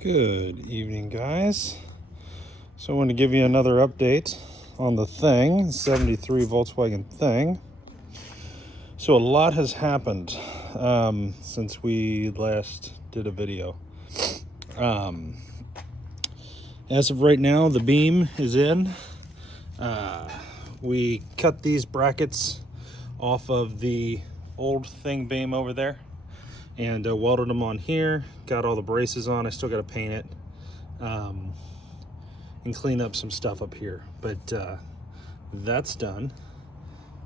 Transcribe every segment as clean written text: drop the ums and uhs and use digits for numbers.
Good evening, guys. So I want to give you another update on the Thing, 73 Volkswagen Thing. So a lot has happened since we last did a video. As of right now, the beam is in. We cut these brackets off of the old Thing beam over there and welded them on here. Got all the braces on. I still got to paint it and clean up some stuff up here, but that's done.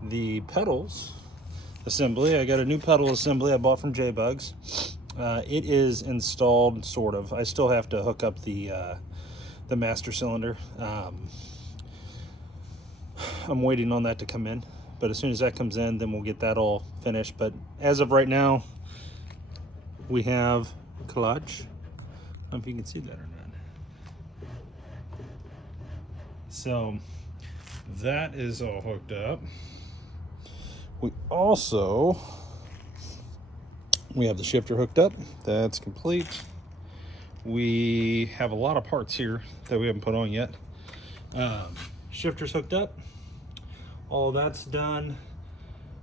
The pedals assembly, I got a new pedal assembly I bought from J-Bugs. It is installed, sort of. I still have to hook up the master cylinder. I'm waiting on that to come in, but as soon as that comes in, then we'll get that all finished. But as of right now, we have clutch. I don't know if you can see that or not. So that is all hooked up. We have the shifter hooked up. That's complete. We have a lot of parts here that we haven't put on yet. Shifter's hooked up. All that's done.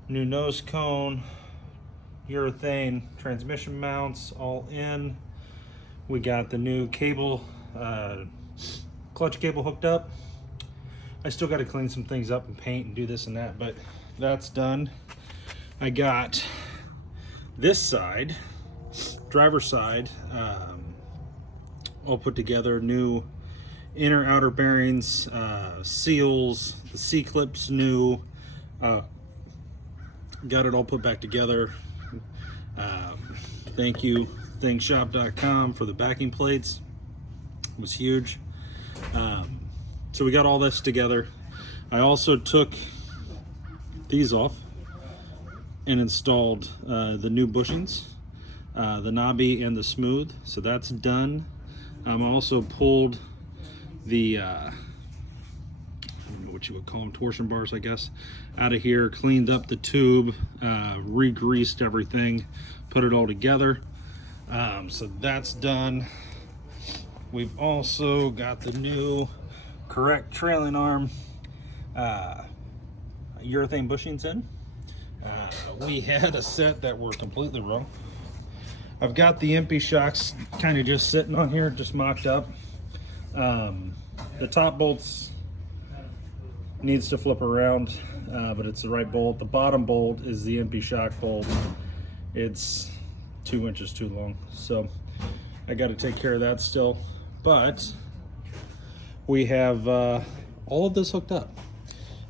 New nose cone, urethane transmission mounts all in. We got the new cable, clutch cable hooked up. I still got to clean some things up and paint and do this and that, but that's done. I got this side, driver's side, all put together. New inner outer bearings, seals, the C-clips new. Got it all put back together. Thank you thingshop.com for the backing plates. It was huge. So we got all this together. I also took these off and installed the new bushings, the knobby and the smooth. So that's done. I also pulled the I don't know what you would call them, torsion bars, I guess, out of here, cleaned up the tube, re-greased everything, put it all together. So that's done. We've also got the new correct trailing arm urethane bushings in. We had a set that were completely wrong. I've got the empty shocks kind of just sitting on here, just mocked up. The top bolts needs to flip around, but it's the right bolt. The bottom bolt is the empty shock bolt. It's 2 inches too long, so I got to take care of that still. But we have all of this hooked up.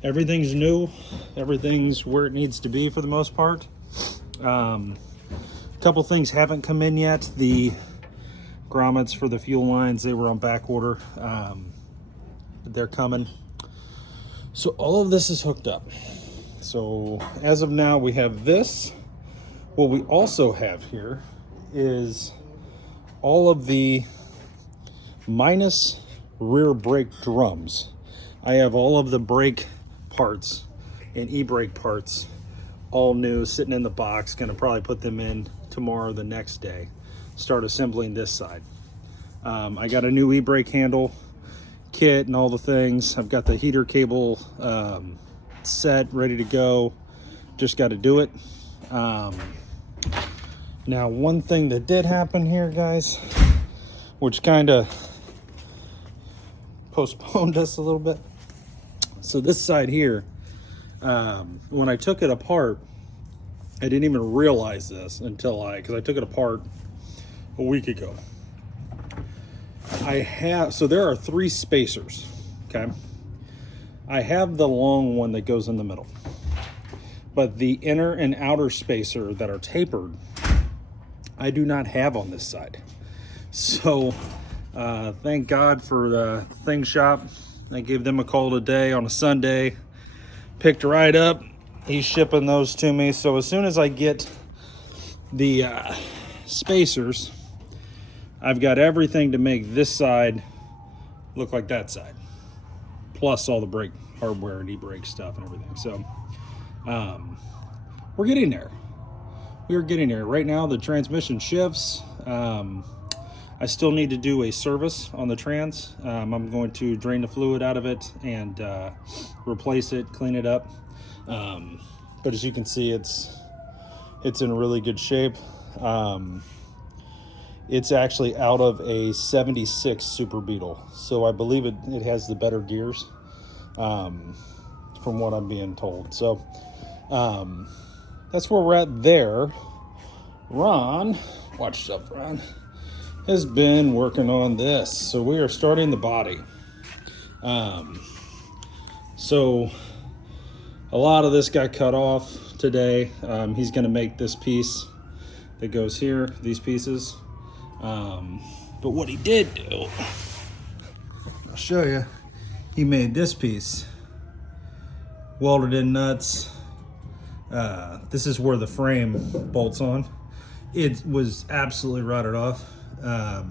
Everything's new. Everything's where it needs to be for the most part. A couple things haven't come in yet. The grommets for the fuel lines, they were on back order. They're coming. So all of this is hooked up. So as of now, we have this. What we also have here is all of the minus rear brake drums. I have all of the brake parts and e-brake parts all new, sitting in the box. Gonna probably put them in tomorrow, the next day. Start assembling this side. I got a new e-brake handle kit and all the things. I've got the heater cable set, ready to go. Just got to do it. Now, one thing that did happen here, guys, which kind of postponed us a little bit. So this side here, when I took it apart, I didn't even realize this until because I took it apart a week ago. So there are 3 spacers, okay? I have the long one that goes in the middle, but the inner and outer spacer that are tapered, I do not have on this side. So thank God for the Thing Shop. I gave them a call today on a Sunday, picked right up. He's shipping those to me. So as soon as I get the spacers, I've got everything to make this side look like that side, plus all the brake hardware and e-brake stuff and everything. So we're getting there. We are getting there. Right now the transmission shifts. I still need to do a service on the trans. I'm going to drain the fluid out of it and replace it, clean it up. But as you can see, it's in really good shape. It's actually out of a 76 Super Beetle, so I believe it has the better gears, from what I'm being told. So that's where we're at there. Ron, watch yourself, Ron, has been working on this. So we are starting the body. So a lot of this got cut off today. He's going to make this piece that goes here, these pieces. But what he did do, I'll show you. He made this piece, welded in nuts. This is where the frame bolts on. It was absolutely rotted off. Got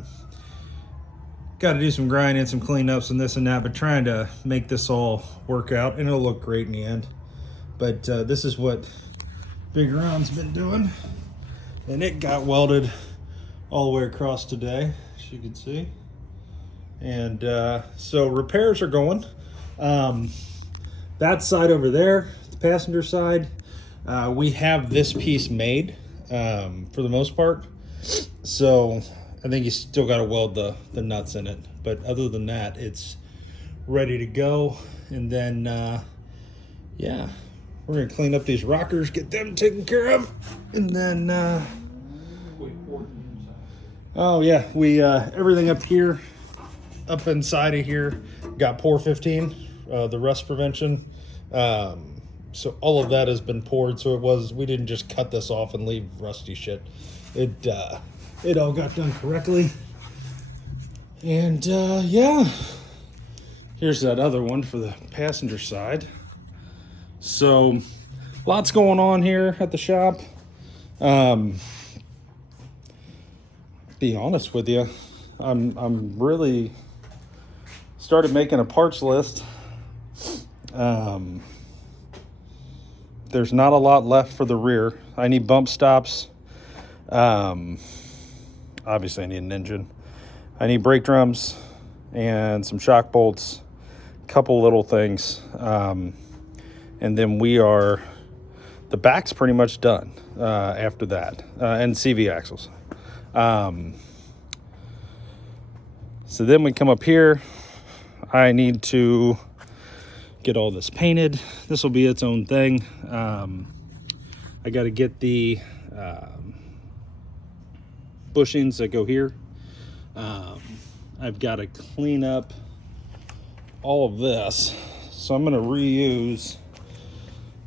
to do some grinding, some cleanups and this and that, but trying to make this all work out, and it'll look great in the end. But this is what Big Ron's been doing, and it got welded all the way across today, as you can see. And so repairs are going. That side over there, the passenger side, we have this piece made for the most part. So I think you still got to weld the nuts in it. But other than that, it's ready to go. And then, yeah, we're going to clean up these rockers, get them taken care of. And then, oh yeah, we everything up here, up inside of here, got pour 15, the rust prevention. So all of that has been poured. So we didn't just cut this off and leave rusty shit. It all got done correctly. And yeah, here's that other one for the passenger side. So lots going on here at the shop. Be honest with you, I'm really started making a parts list. There's not a lot left for the rear. I need bump stops. Obviously I need an engine. I need brake drums and some shock bolts, a couple little things. And then the back's pretty much done after that, and CV axles. So then we come up here. I need to get all this painted. This will be its own thing. I got to get the bushings that go here. I've got to clean up all of this. So I'm going to reuse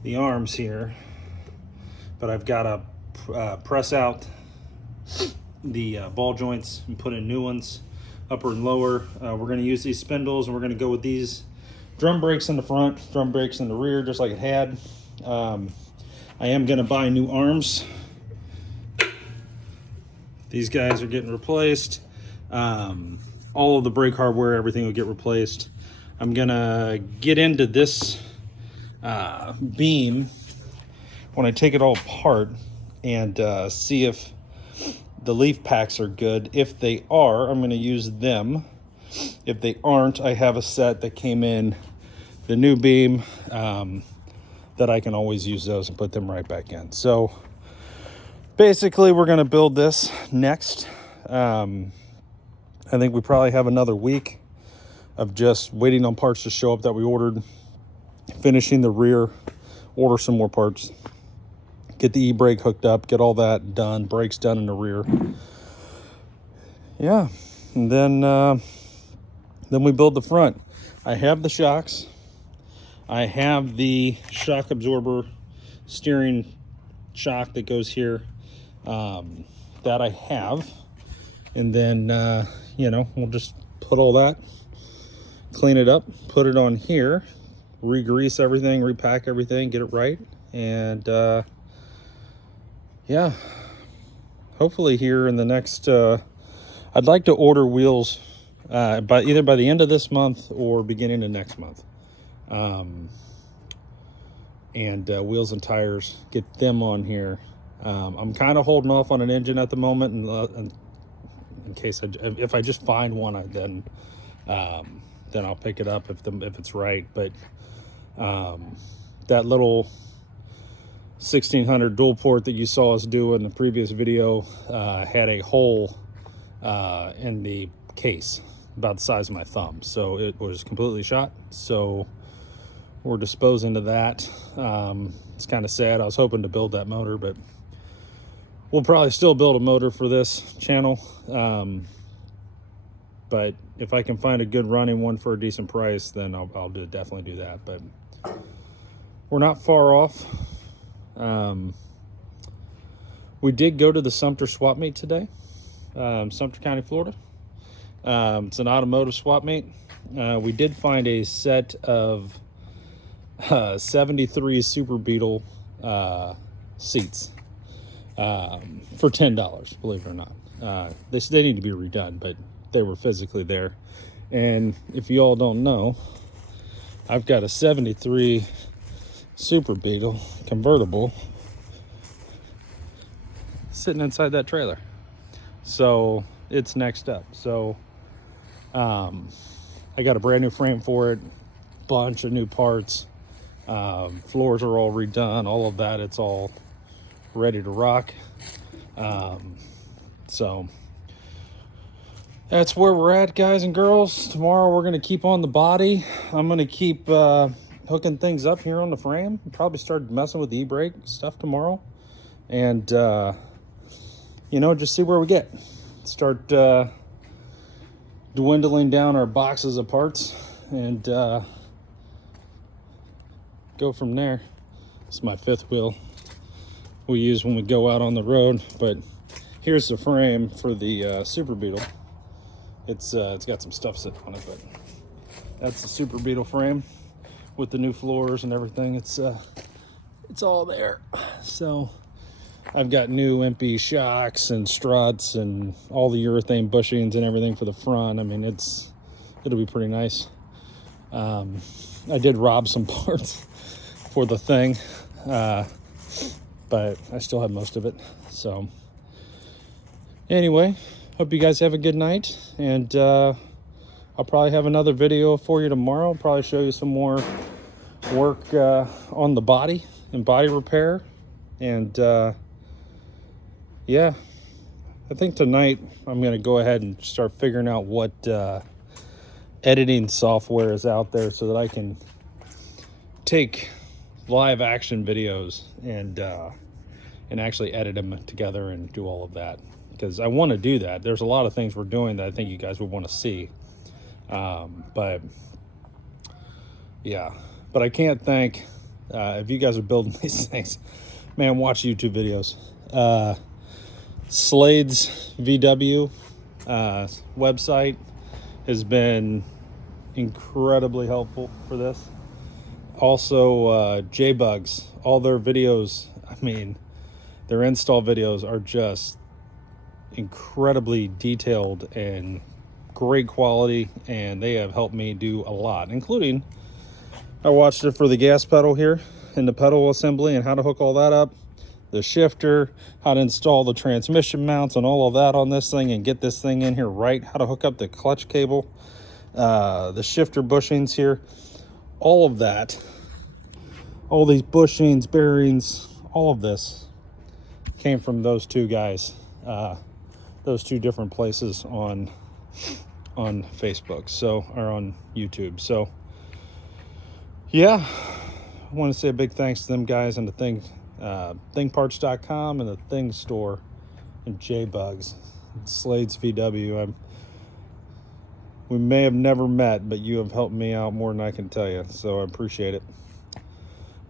the arms here, but I've got to press out the ball joints and put in new ones, upper and lower. We're going to use these spindles, and we're going to go with these drum brakes in the front, drum brakes in the rear, just like it had. I am going to buy new arms. These guys are getting replaced. All of the brake hardware, everything will get replaced. I'm going to get into this beam when I take it all apart and see if the leaf packs are good. If they are, I'm going to use them. If they aren't, I have a set that came in the new beam that I can always use those and put them right back in. So basically we're going to build this next. I think we probably have another week of just waiting on parts to show up that we ordered, finishing the rear, order some more parts, get the e-brake hooked up, get all that done, brakes done in the rear. Yeah, and then we build the front. I have the shocks. I have the shock absorber steering shock that goes here, that I have. And then, we'll just put all that, clean it up, put it on here, re-grease everything, repack everything, get it right. And yeah, hopefully here in the next, I'd like to order wheels either by the end of this month or beginning of next month. And wheels and tires, get them on here. I'm kind of holding off on an engine at the moment, and in case if I just find one, then I'll pick it up if it's right. But that little 1600 dual port that you saw us do in the previous video had a hole in the case about the size of my thumb, so it was completely shot. So we're disposing of that. It's kind of sad. I was hoping to build that motor, but we'll probably still build a motor for this channel. But if I can find a good running one for a decent price, then I'll definitely do that. But we're not far off. We did go to the Sumter swap meet today, Sumter County, Florida. It's an automotive swap meet. We did find a set of 73 Super Beetle seats for $10, believe it or not. They need to be redone, but they were physically there. And if you all don't know, I've got a 73 Super Beetle convertible sitting inside that trailer, so it's next up. So I got a brand new frame for it, bunch of new parts, floors are all redone, all of that. It's all ready to rock. So that's where we're at, guys and girls. Tomorrow we're going to keep on the body. I'm going to keep hooking things up here on the frame. Probably start messing with the e-brake stuff tomorrow, and you know, just see where we get. Start dwindling down our boxes of parts and go from there. It's my fifth wheel we use when we go out on the road. But here's the frame for the Super Beetle. It's got some stuff sitting on it, but that's the Super Beetle frame with the new floors and everything. It's all there. So I've got new empty shocks and struts and all the urethane bushings and everything for the front. I mean, it'll be pretty nice. I did rob some parts for the thing, but I still have most of it. So anyway, hope you guys have a good night, and I'll probably have another video for you tomorrow. I'll probably show you some more work on the body and body repair. And yeah, I think tonight I'm going to go ahead and start figuring out what editing software is out there so that I can take live action videos and actually edit them together and do all of that, because I want to do that. There's a lot of things we're doing that I think you guys would want to see. But yeah, but I can't thank, if you guys are building these things, man, watch YouTube videos. Slade's VW website has been incredibly helpful for this. Also, J-Bugs, all their videos, I mean, their install videos are just incredibly detailed and great quality, and they have helped me do a lot, including I watched it for the gas pedal here and the pedal assembly and how to hook all that up, the shifter, how to install the transmission mounts and all of that on this thing and get this thing in here right, how to hook up the clutch cable, the shifter bushings here, all of that, all these bushings, bearings, all of this came from those two guys, those two different places on Facebook, so, or on YouTube. So yeah, I want to say a big thanks to them guys and the thingparts.com and the Thing Store and J-Bugs, Slade's VW. We may have never met, but you have helped me out more than I can tell you, so I appreciate it.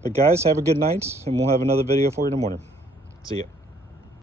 But guys, have a good night, and we'll have another video for you in the morning. See ya.